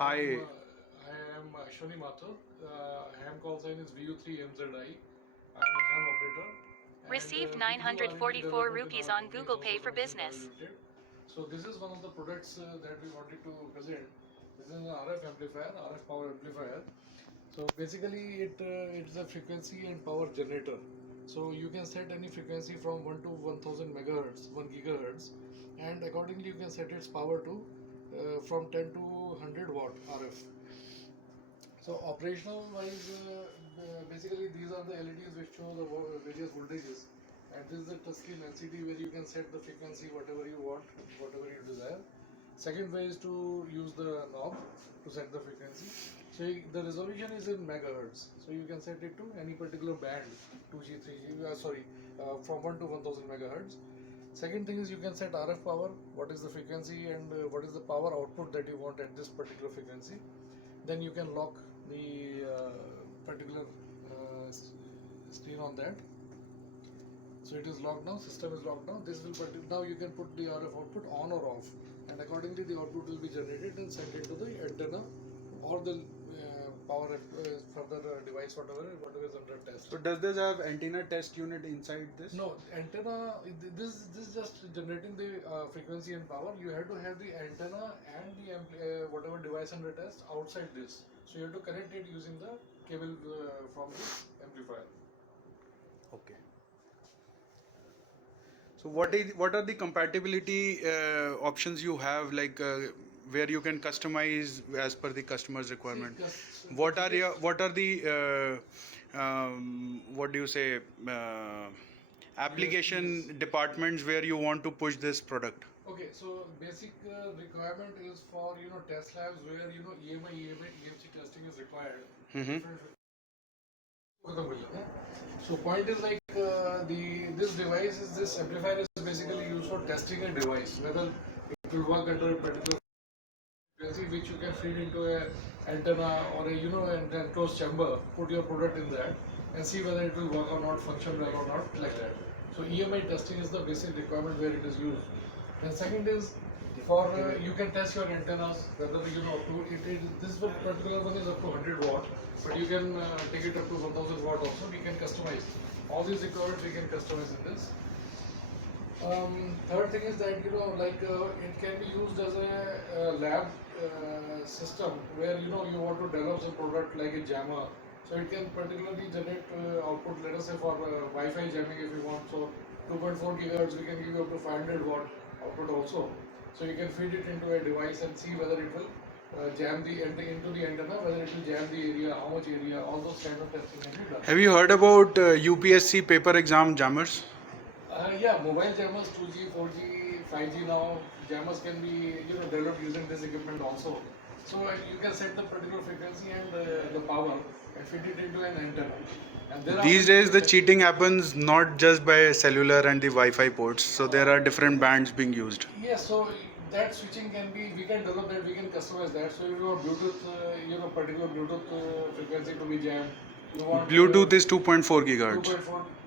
Hi. I am Ashwani Mathur. Ham call sign is VU3MZI. I am a ham operator. Received We do R&D 944 development in rupees our on company, Google House Pay for Automation Private Business. Limited. So this is one of the products that we wanted to present. This is an RF amplifier, RF power amplifier. So basically it's a frequency and power generator. So you can set any frequency from 1 to 1000 megahertz, 1 gigahertz, and accordingly you can set its power to from 10 to 100 watt RF. So operational wise, basically these are the LEDs which show the various voltages, and this is the touchscreen LCD where you can set the frequency whatever you want, whatever you desire. Second way is to use the knob to set the frequency. So the resolution is in megahertz, so you can set it to any particular band, 2G, 3G, from 1 to 1000 megahertz. Second thing is you can set RF power, what is the frequency and what is the power output that you want at this particular frequency. Then you can lock the particular screen on that. So it is locked now, system is locked now. This will now you can put the RF output on or off, and accordingly the output will be generated and sent into the antenna or the power further device, whatever is under test. So does this have antenna test unit inside this? No, antenna. This is just generating the frequency and power. You have to have the antenna and the whatever device under test outside this. So you have to connect it using the cable from the amplifier. Okay. So what are the compatibility options you have, like where you can customize as per the customer's requirement? What are the what do you say, application departments where you want to push this product? Okay, so basic requirement is for test labs where EMC testing is required. Mm-hmm. So point is like this device is this amplifier is basically used for testing a device whether it will work under a particular frequency which you can feed into a antenna or a an enclosed chamber. Put your product in that and see whether it will work or not, function well or not, like that. So EMI testing is the basic requirement where it is used. And second is for you can test your antennas whether up to this particular one is up to 100 watt, but you can take it up to 1000 watt also. We can customize all these requirements. We can customize in this. Third thing is that it can be used as a lab system where you want to develop some product like a jammer. So it can particularly generate output. Let us say for Wi-Fi jamming if you want. So 2.4 gigahertz we can give you up to 500 watt output also. So you can feed it into a device and see whether it will jam into the antenna, whether it will jam the area, how much area, all those kind of testing can be done. Have you heard about UPSC paper exam jammers? Yeah, mobile jammers, 2G, 4G, 5G now, jammers can be developed using this equipment also. So you can set the particular frequency and the power and fit it into an antenna. And These days, the cheating happens not just by cellular and the Wi-Fi ports, so there are different bands being used. Yes, so that switching can be, we can develop that, we can customize that. So if you want Bluetooth, particular Bluetooth frequency to be jammed, you want Bluetooth is 2.4 gigahertz.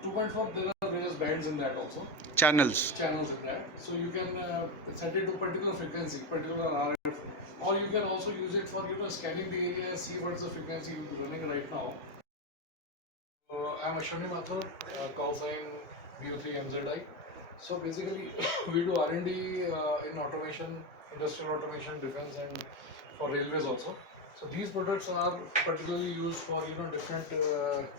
2.4, there are various bands in that also. Channels. Channels in that. So you can set it to particular frequency, particular RF, or you can also use it for scanning the area, see what's the frequency running right now. So I'm Ashwani Mathur, call sign VU3MZI. So basically, we do R&D in automation, industrial automation, defense, and for railways also. So these products are particularly used for different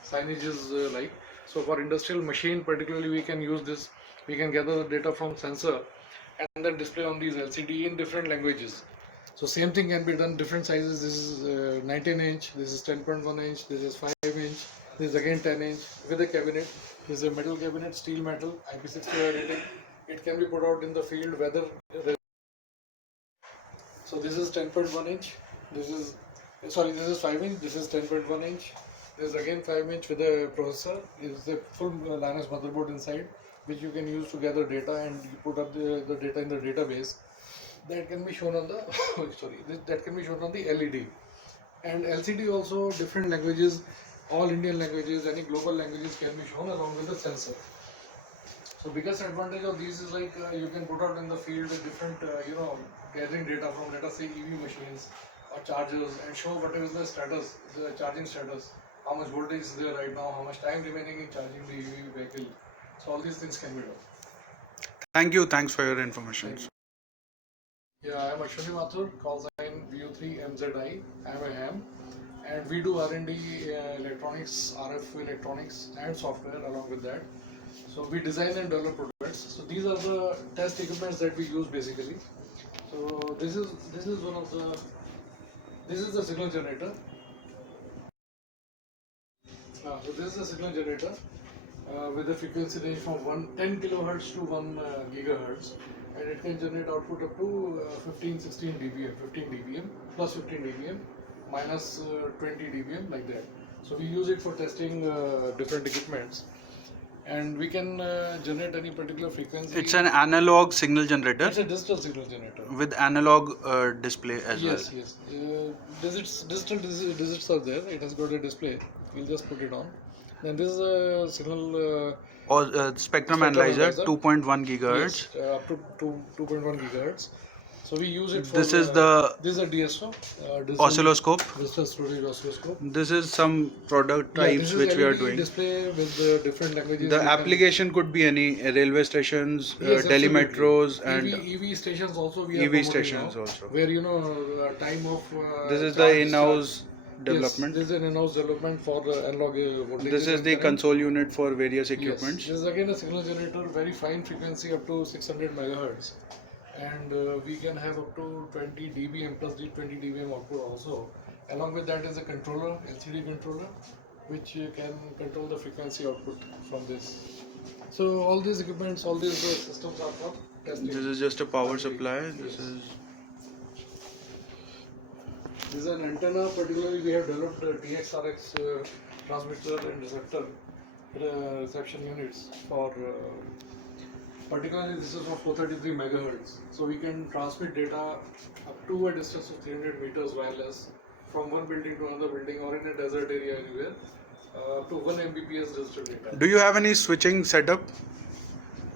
signages like. So for industrial machine, particularly we can use this. We can gather the data from sensor and then display on these LCD in different languages. So same thing can be done different sizes. This is 19 inch. This is 10.1 inch. This is 5 inch. This is again 10 inch with a cabinet. This is a metal cabinet, steel metal, IP65 rating. It can be put out in the field weather. So this is 10.1 inch. This is 5 inch. This is 10.1 inch. This is again 5 inch with a processor. This is a full Linux motherboard inside, which you can use to gather data and you put up the data in the database. That can be shown on the that can be shown on the LED. And LCD also different languages, all Indian languages, any global languages can be shown along with the sensor. So biggest advantage of these is like you can put out in the field different gathering data from, let us say, EV machines chargers and show whatever is the status, the charging status, how much voltage is there right now, how much time remaining in charging the EV vehicle. So all these things can be done. Thank you. Thanks for your information. Thank you. Yeah, I'm Ashwini Mathur, call sign VU3MZI. I'm a ham, and we do R&D electronics, RF electronics, and software along with that. So we design and develop products. So these are the test equipments that we use basically. So this is one of the this is the signal generator. So this is a signal generator with a frequency range from 10 kilohertz to 1 gigahertz, and it can generate output up to 16 dBm, 15 dBm plus 15 dBm minus 20 dBm like that. So we use it for testing different equipments, and we can generate any particular frequency. It's an analog signal generator It's a digital signal generator with analog display as yes, well. yes. Digits are there. It has got a display. We'll just put it on. Then this is a signal Or spectrum analyzer, 2.1 gigahertz. yes, up to 2.1 gigahertz. So we use it for. This is the this is a DSO. oscilloscope. Digital storage oscilloscope. This is some product Yeah, types this is which we are LED doing. display with different languages. The You can- application could be any railway stations, Yes, telemetros, absolutely. and EV stations also we are EV promoting stations now, also. where time of. This is the charge in-house starts. development. Yes, this is an in-house development for the analog voltage. This is the console unit for various Yes, equipments. this is again a signal generator, very fine frequency up to 600 megahertz, and we can have up to 20 dBm plus 20 dBm output also. Along with that is a controller, LCD controller, which can control the frequency output from this. So all these equipments, all these systems are for testing. This is just a power supply. This Yes. is This is an antenna. Particularly, we have developed TXRX transmitter and receptor reception units for. Particularly, this is for 433 megahertz. So we can transmit data up to a distance of 300 meters wireless from one building to another building or in a desert area anywhere up to 1 Mbps digital data. Do you have any switching setup?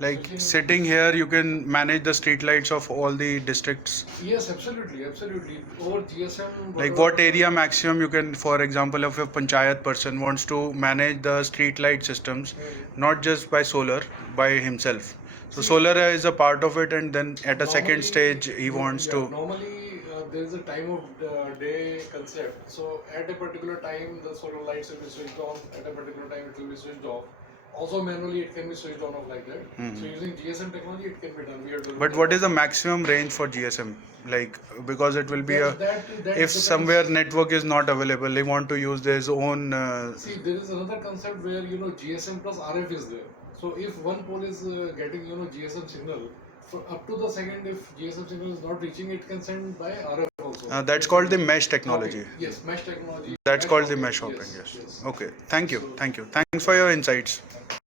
Like Switching- sitting here, you can manage the street lights of all the districts. Yes, absolutely, absolutely. Over GSM. Like what area maximum you can, for example, if a panchayat person wants to manage the street light systems, not just by solar, by himself. So solar is a part of it, and then at a second stage he wants to. Normally, there is a time of day concept. So at a particular time, the solar lights will be switched on. At a particular time, it will be switched off. Also, manually, it can be switched on off like that. So using GSM technology, it can be done. We are doing But that. what is the maximum range for GSM? Like because it will be a. That If depends. somewhere network is not available, they want to use their own. See, there is another concept where GSM plus RF is there. So if one pole is getting GSM signal, for up to the second, if GSM signal is not reaching, it can send by RF also. That's called the mesh technology. Hopping. Yes, mesh technology. That's called the hopping. mesh hopping. Yes. Yes. Okay. Thank you. Thank you. Thanks for your insights.